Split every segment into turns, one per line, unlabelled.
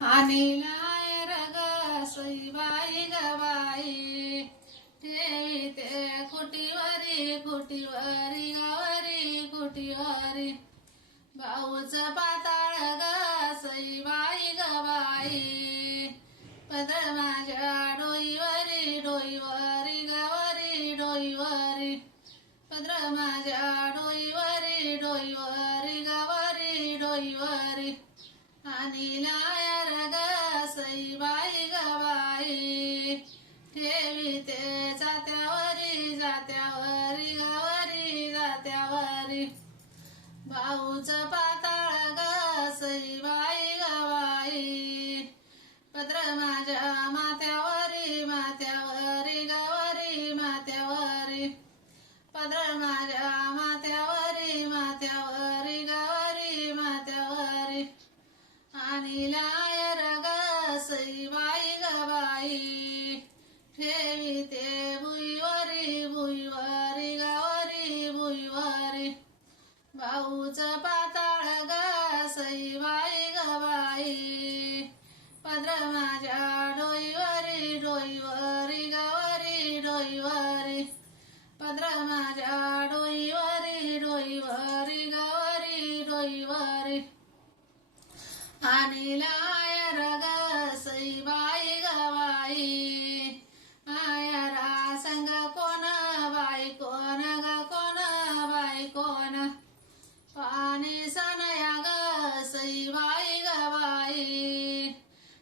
अनिलाय लाय रग बाई ग ठेवी ते कुटीवरी कुटीवरी गवरी कुटीवरी. भाऊच पाताळ ग बाई ग पदर माझ्या डोईवरी डोईवरी गवरी डोईवरी. पदर माझ्या डोईवरी डोईवरी गवरी डोईवरी. अनिलाय रे आणि रग ग बाई गवाई. बाई आयरा संग कोण बाई कोण ग कोण बाई कोण? पाणी सनया ग बाई गवाई.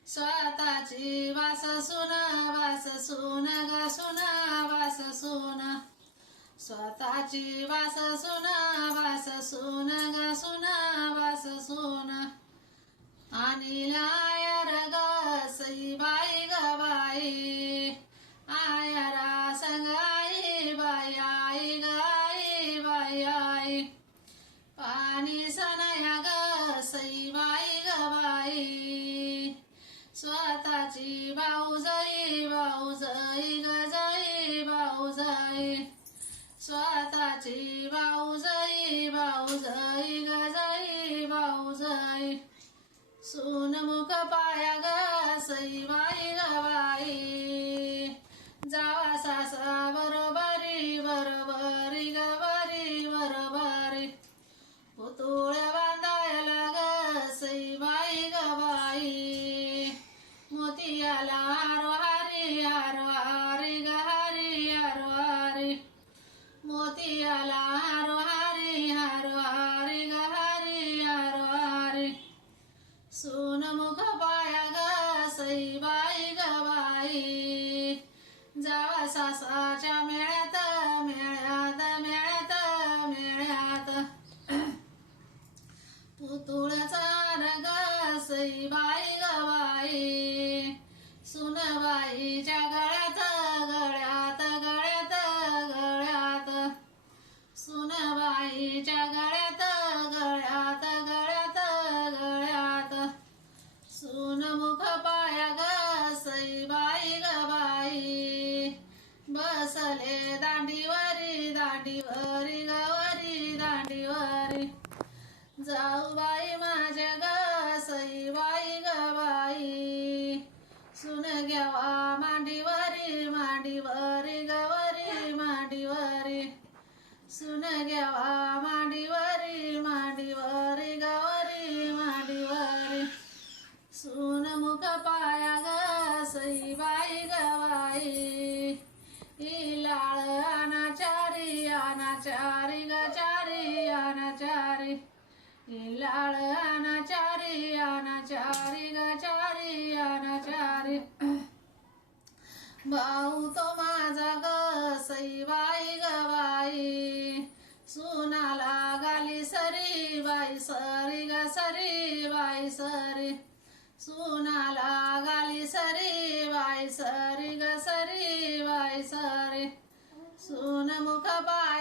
स्वतःची वास सुन वास सुन ग सुन वास सुन. स्वतःची वास सुन वास सुन. स्वतःची भाऊजाई भाऊजाई गजाई जाई भाऊजाई. स्वतःची भाऊजाई भाऊजाई ग जाई भाऊजाई. सून मुख पाया ग मोतियाला हारो हारी हारो हारी ग हारी हारो सोनमुख सून मुख पाया ग बाई ग बाई. जावा सासाच्या मेळ्यात मेळ्यात मेळ्यात मेळ्यात. पुतुळ्याचा रग बाई जाऊ बाई माझ्या ग बाई ग बाई. सुन घ्यावा मांडीवारी मांडीवारी गवारी मांडीवारी. सुन घ्यावा मांडीवारी मांडीवारी गवारी मांडीवारी. सुन मुख पाया गई लाळ अनाचारी अनाचारी ग चारी अनाचारी भाऊ तो माझा ग सईबाई ग सुनाला गाली सरी बाई सरी ग सरी बाई सरी. सुनाला गाली सरी बाई सरी ग सरी बाई सरी. सुन मुख बाई